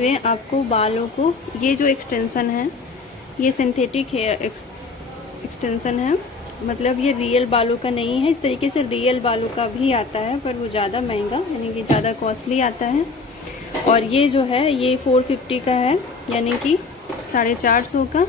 में आपको बालों को, ये जो एक्सटेंशन है ये सिंथेटिक हेयर एक्सटेंशन है, मतलब ये रियल बालों का नहीं है। इस तरीके से रियल बालों का भी आता है पर वो ज़्यादा महंगा, यानी कि ज़्यादा कॉस्टली आता है। और ये जो है ये 450 का है, यानी कि 450 का।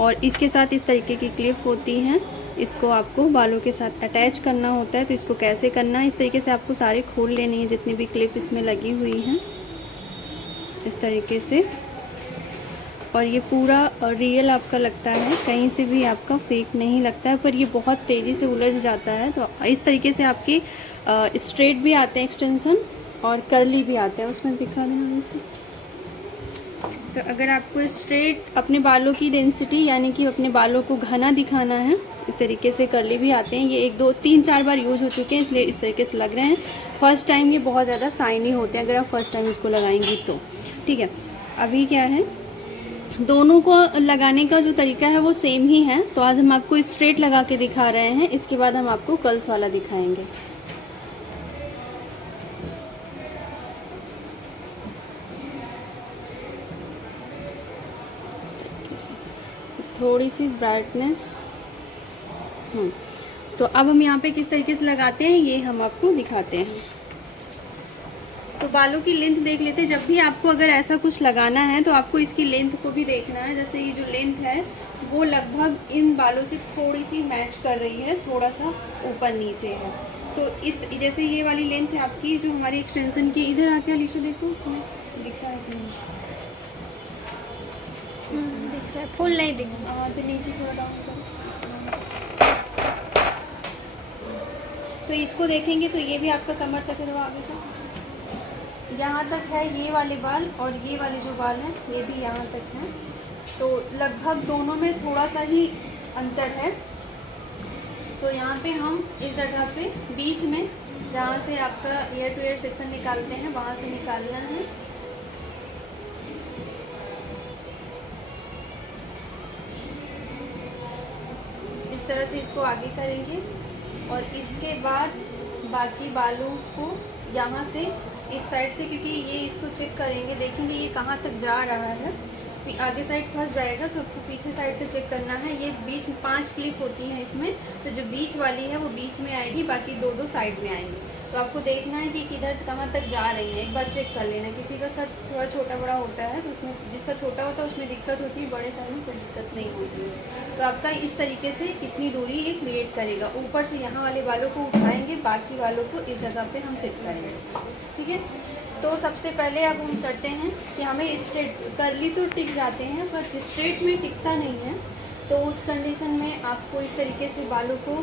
और इसके साथ इस तरीके की क्लिप होती हैं, इसको आपको बालों के साथ अटैच करना होता है। तो इसको कैसे करना है, इस तरीके से आपको सारे खोल लेनी है जितनी भी क्लिप इसमें लगी हुई हैं, इस तरीके से। और ये पूरा रियल आपका लगता है, कहीं से भी आपका फेक नहीं लगता है, पर ये बहुत तेज़ी से उलझ जाता है। तो इस तरीके से आपके स्ट्रेट भी आते हैं एक्सटेंशन और कर्ली भी आते हैं। उसमें दिखा देना जैसे। तो अगर आपको स्ट्रेट अपने बालों की डेंसिटी, यानी कि अपने बालों को घना दिखाना है, इस तरीके से कर्ली भी आते हैं। ये 1 2 3 4 बार यूज़ हो चुके हैं, इसलिए इस तरीके से लग रहे हैं। फर्स्ट टाइम ये बहुत ज़्यादा शाइनी होते हैं अगर आप फर्स्ट टाइम इसको लगाएंगी तो। ठीक है, अभी क्या है, दोनों को लगाने का जो तरीका है वो सेम ही है। तो आज हम आपको स्ट्रेट लगा के दिखा रहे हैं, इसके बाद हम आपको कर्ल्स वाला दिखाएंगे। इस तरीके से तो थोड़ी सी ब्राइटनेस। तो अब हम यहाँ पे किस तरीके से लगाते हैं ये हम आपको दिखाते हैं। तो बालों की लेंथ देख लेते हैं। जब भी आपको अगर ऐसा कुछ लगाना है तो आपको इसकी लेंथ को भी देखना है। जैसे ये जो लेंथ है वो लगभग इन बालों से थोड़ी सी मैच कर रही है, थोड़ा सा ऊपर नीचे है। तो इस जैसे ये वाली लेंथ है आपकी जो हमारी एक्सटेंशन की, इधर आके अलीशा देखो उसमें दिख रहा है कि नहीं? दिख रहा है, फुल नहीं दिख रहा। तो नीचे थोड़ा डाउन करो। तो इसको देखेंगे तो ये भी आपका कमर तक है, आगे जाओ, यहाँ तक है ये वाले बाल, और ये वाले जो बाल हैं ये भी यहाँ तक हैं। तो लगभग दोनों में थोड़ा सा ही अंतर है। तो यहाँ पे हम इस जगह पे बीच में जहाँ से आपका ईयर टू ईयर सेक्शन निकालते हैं वहाँ से निकालना है। इस तरह से इसको आगे करेंगे और इसके बाद बाकी बालों को यहाँ से इस साइड से, क्योंकि ये इसको चेक करेंगे, देखेंगे ये कहाँ तक जा रहा है। आगे साइड फंस जाएगा तो आपको पीछे साइड से चेक करना है। ये बीच में 5 क्लिप होती हैं इसमें, तो जो बीच वाली है वो बीच में आएगी, बाकी 2 साइड में आएंगी। तो आपको देखना है कि किधर कहाँ तक जा रही है, एक बार चेक कर लेना। किसी का सर थोड़ा छोटा बड़ा होता है तो उसमें, जिसका छोटा होता है उसमें दिक्कत होती है, बड़े सर में कोई दिक्कत नहीं होती है। तो आपका इस तरीके से इतनी दूरी ये क्रिएट करेगा। ऊपर से यहाँ वाले बालों को उठाएंगे, बाकी वालों को इस जगह पे हम सेट करेंगे। ठीक है, तो सबसे पहले अब हम करते हैं कि हमें स्ट्रेट, कर्ली तो टिक जाते हैं पर स्ट्रेट में टिकता नहीं है। तो उस कंडीशन में आपको इस तरीके से बालों को,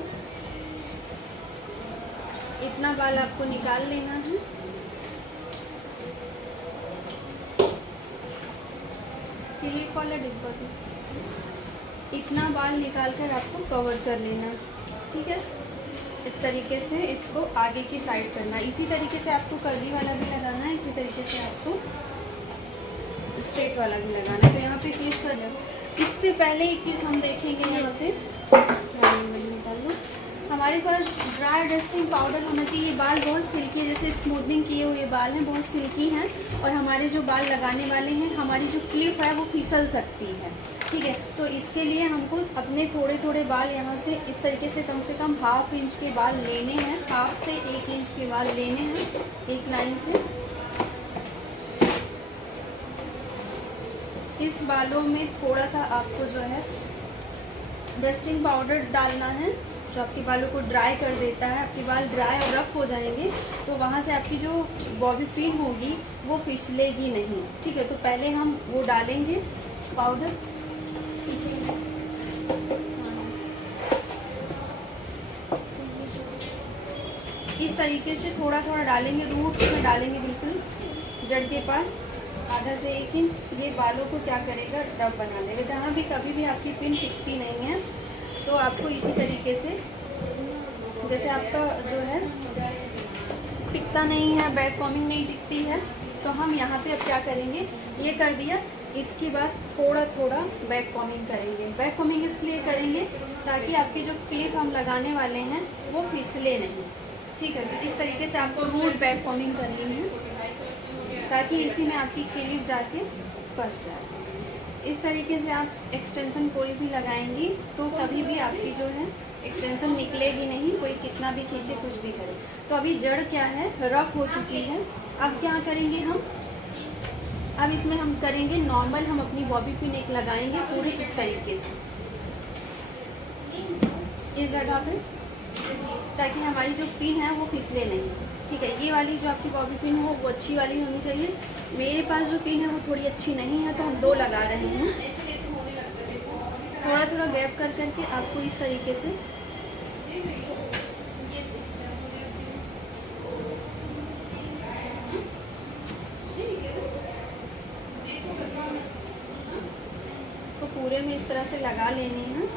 इतना बाल आपको निकाल लेना है। क्लिप वाला डिब्बा भी, इतना बाल निकाल कर आपको कवर कर लेना है। ठीक है, इस तरीके से इसको आगे की साइड करना है। इसी तरीके से आपको कर्ली वाला भी लगाना है, इसी तरीके से आपको स्ट्रेट वाला भी लगाना है। तो यहाँ पे क्लिप कर लो। इससे पहले एक चीज़ हम देखेंगे, यहाँ पे निकाल लो, हमारे पास ड्राई डस्टिंग पाउडर होना चाहिए। ये बाल बहुत सिल्की है, जैसे स्मूथनिंग किए हुए बाल हैं, बहुत सिल्की हैं। और हमारे जो बाल लगाने वाले हैं, हमारी जो क्लिप है वो फिसल सकती है। ठीक है, तो इसके लिए हमको अपने थोड़े थोड़े बाल यहाँ से इस तरीके से कम 1/2 इंच के बाल लेने हैं, 1/2 से 1 इंच के बाल लेने हैं एक लाइन से। इस बालों में थोड़ा सा आपको जो है डस्टिंग पाउडर डालना है, जो आपके बालों को ड्राई कर देता है। आपके बाल ड्राई और रफ हो जाएंगे तो वहाँ से आपकी जो बॉबी पिन होगी वो फिसलेगी नहीं। ठीक है, तो पहले हम वो डालेंगे पाउडर पीछे। इस तरीके से थोड़ा थोड़ा डालेंगे, रूट्स में डालेंगे, बिल्कुल जड़ के पास, आधा से 1 इंच। ये बालों को क्या करेगा, रफ बना देगा। जहाँ भी कभी भी आपकी पिन टिकती नहीं है तो आपको इसी तरीके से, जैसे आपका जो है टिकता नहीं है, बैक कॉमिंग नहीं टिकती है, तो हम यहाँ पे अब क्या करेंगे, ये कर दिया, इसके बाद थोड़ा थोड़ा बैक कॉमिंग करेंगे। बैक कॉमिंग इसलिए करेंगे ताकि आपकी जो क्लिप हम लगाने वाले हैं वो फिसले नहीं। ठीक है, तो इस तरीके से आपको रूट बैक कॉमिंग करनी है। ताकि इसी में आपकी क्लिप जाके फंस जाए। इस तरीके से आप एक्सटेंशन कोई भी लगाएंगी तो कभी भी आपकी जो है एक्सटेंशन निकलेगी नहीं, कोई कितना भी खींचे कुछ भी करे। तो अभी जड़ क्या है, रफ हो चुकी है। अब क्या करेंगे हम, अब इसमें हम करेंगे नॉर्मल, हम अपनी बॉबी पिन एक लगाएंगे पूरे इस तरीके से इस जगह पे, ताकि हमारी जो पिन है वो फिसले नहीं। ठीक है, ये वाली जो आपकी बॉबी पिन हो वो अच्छी वाली होनी चाहिए। मेरे पास जो पिन है वो थोड़ी अच्छी नहीं है तो हम 2 लगा रहे हैं। थोड़ा थोड़ा गैप कर करके आपको इस तरीके से तो पूरे में इस तरह से लगा लेनी है।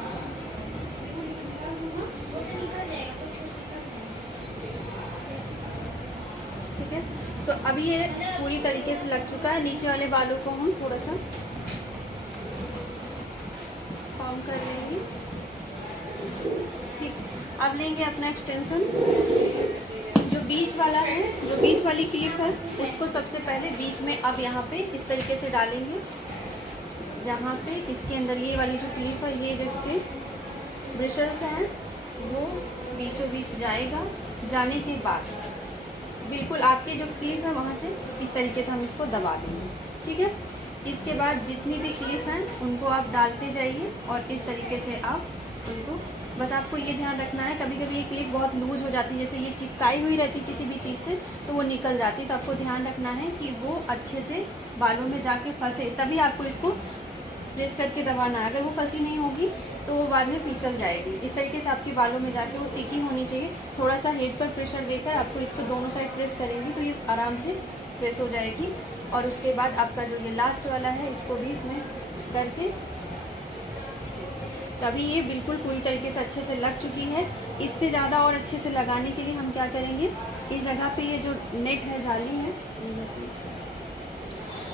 ठीक है, तो अभी ये पूरी तरीके से लग चुका है। नीचे वाले बालों को हम थोड़ा सा फॉर्म कर लेंगे। ठीक, अब लेंगे अपना एक्सटेंशन। जो बीच वाला है, जो बीच वाली क्लिप है, उसको सबसे पहले बीच में अब यहाँ पे इस तरीके से डालेंगे। यहाँ पे इसके अंदर ये वाली जो क्लिप है, ये जो इसके ब्रिशल्स हैं वो बीचों बीच जाएगा। जाने के बाद बिल्कुल आपके जो क्लिप है वहाँ से इस तरीके से हम इसको दबा देंगे। ठीक है, इसके बाद जितनी भी क्लिप हैं उनको आप डालते जाइए और इस तरीके से आप उनको, बस आपको ये ध्यान रखना है, कभी कभी ये क्लिप बहुत लूज हो जाती है, जैसे ये चिपकाई हुई रहती है किसी भी चीज़ से तो वो निकल जाती है। तो आपको ध्यान रखना है कि वो अच्छे से बालों में जाके फंसे, तभी आपको इसको प्रेस करके दबाना है। अगर वो फंसी नहीं होगी तो वो बाद में फिसल जाएगी। इस तरीके से आपके बालों में जाके वो टिकी होनी चाहिए। थोड़ा सा हेड पर प्रेशर देकर आपको इसको दोनों साइड प्रेस करेंगी तो ये आराम से प्रेस हो जाएगी। और उसके बाद आपका जो ये लास्ट वाला है इसको भी इसमें करके, तभी ये बिल्कुल पूरी तरीके से अच्छे से लग चुकी है। इससे ज़्यादा और अच्छे से लगाने के लिए हम क्या करेंगे, इस जगह पे ये जो नेट है, जाली है,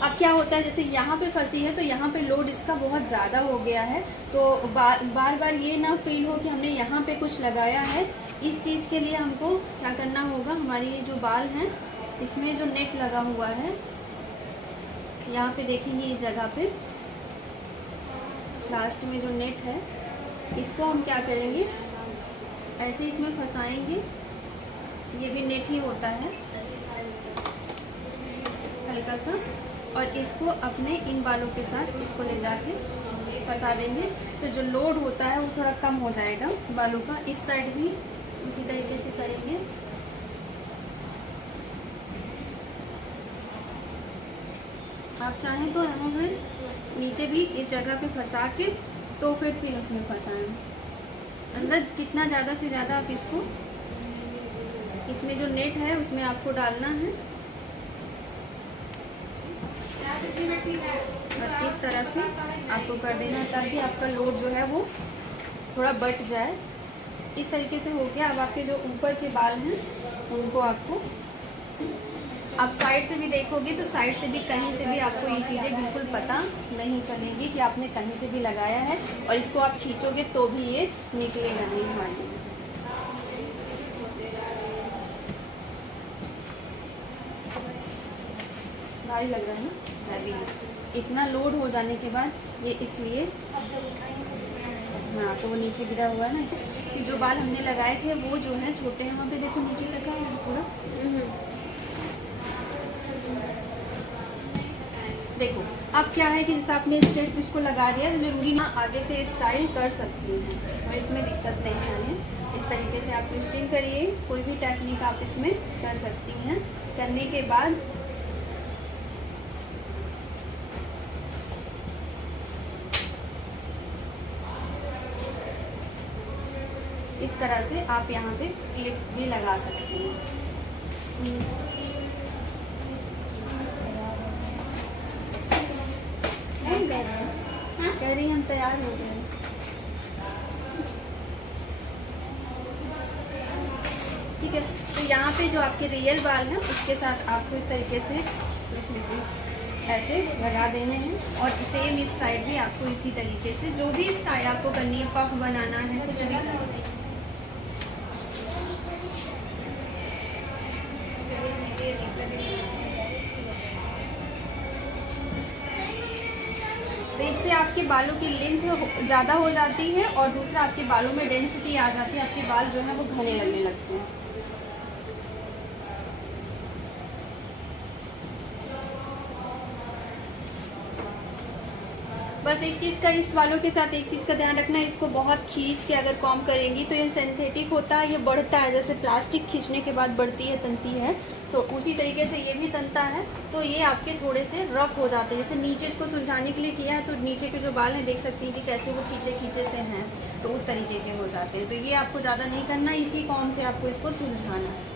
अब क्या होता है जैसे यहाँ पे फंसी है तो यहाँ पे लोड इसका बहुत ज़्यादा हो गया है, तो बार बार ये ना फील हो कि हमने यहाँ पे कुछ लगाया है। इस चीज़ के लिए हमको क्या करना होगा, हमारी ये जो बाल हैं इसमें जो नेट लगा हुआ है, यहाँ पे देखेंगे इस जगह पे लास्ट में जो नेट है, इसको हम क्या करेंगे, ऐसे इसमें फंसाएंगे। ये भी नेट ही होता है हल्का सा, और इसको अपने इन बालों के साथ इसको ले जाके फंसा देंगे तो जो लोड होता है वो थोड़ा कम हो जाएगा बालों का। इस साइड भी उसी तरीके से करेंगे। आप चाहें तो हम फिर नीचे भी इस जगह पे फंसा के तो फिर उसमें फंसाएं। अंदर कितना ज़्यादा से ज़्यादा आप इसको, इसमें जो नेट है उसमें आपको डालना है और इस तरह से आपको कर देना है ताकि आपका लोड जो है वो थोड़ा बट जाए। इस तरीके से हो गया। अब आपके जो ऊपर के बाल हैं उनको आपको, आप साइड से भी देखोगे तो साइड से भी कहीं से भी आपको ये चीज़ें बिल्कुल पता नहीं चलेंगी कि आपने कहीं से भी लगाया है, और इसको आप खींचोगे तो भी ये निकलेगा नहीं हमारे। भारी लग रहा है ना, हैवी है। इतना लोड हो जाने के बाद ये इसलिए, हाँ तो वो नीचे गिरा हुआ है ना, कि जो बाल हमने लगाए थे वो जो है छोटे हैं, वहाँ पे देखो नीचे लगा है पूरा। देखो अब क्या है कि जैसे आपने स्ट्रेट इसको लगा दिया तो जरूरी ना आगे से स्टाइल कर सकती हैं, और इसमें दिक्कत नहीं है। इस तरीके से आप ट्विस्टिंग करिए, कोई भी टेक्निक आप इसमें कर सकती हैं। करने के बाद इस तरह से आप यहाँ पे क्लिप भी लगा सकती हैं। कह रही हम तैयार हो गए। ठीक है, तो यहाँ पे जो आपके रियल बाल हैं उसके साथ आपको इस तरीके से ऐसे लगा देने हैं, और सेम इस साइड भी आपको इसी तरीके से जो भी स्टाइल आपको करनी है, पफ बनाना है, कुछ भी। तो इससे आपके बालों की लेंथ ज़्यादा हो जाती है और दूसरा आपके बालों में डेंसिटी आ जाती है, आपके बाल जो है वो घने लगने लगते हैं। बस एक चीज़ का इस बालों के साथ एक चीज़ का ध्यान रखना है, इसको बहुत खींच के अगर कॉम करेंगी तो ये सिंथेटिक होता है, ये बढ़ता है, जैसे प्लास्टिक खींचने के बाद बढ़ती है, तनती है, तो उसी तरीके से ये भी तनता है। तो ये आपके थोड़े से रफ हो जाते हैं। जैसे नीचे इसको सुलझाने के लिए किया है तो नीचे के जो बाल हैं देख सकती हैं कि कैसे वो खींचे खींचे से हैं, तो उस तरीके के हो जाते हैं। तो ये आपको ज़्यादा नहीं करना, इसी कॉम से आपको इसको सुलझाना है।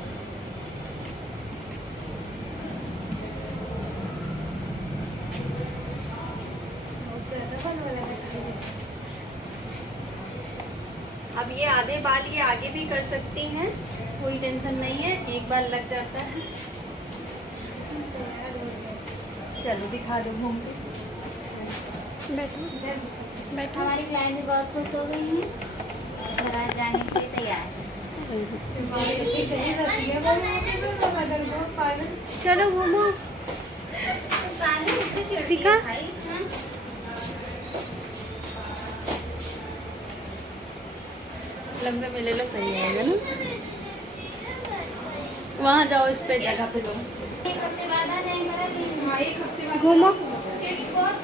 अब ये आधे बाल ये आगे भी कर सकती हैं, कोई टेंशन नहीं है, एक बार लग जाता है। चलो दिखा दो घूम के। बैठो बैठो। हमारी फ्रेंड भी बहुत खुश हो गई है, घर आ जाने के लिए तैयार है। चलो घूमो। सीखा? लंबे में ले लो, सही रहेगा ना। वहाँ जाओ, इस पे जगह पे लो। एक हफ्ते बाद आ जाएंगे। हाँ, एक हफ्ते बाद घूमो। क्योंकि बहुत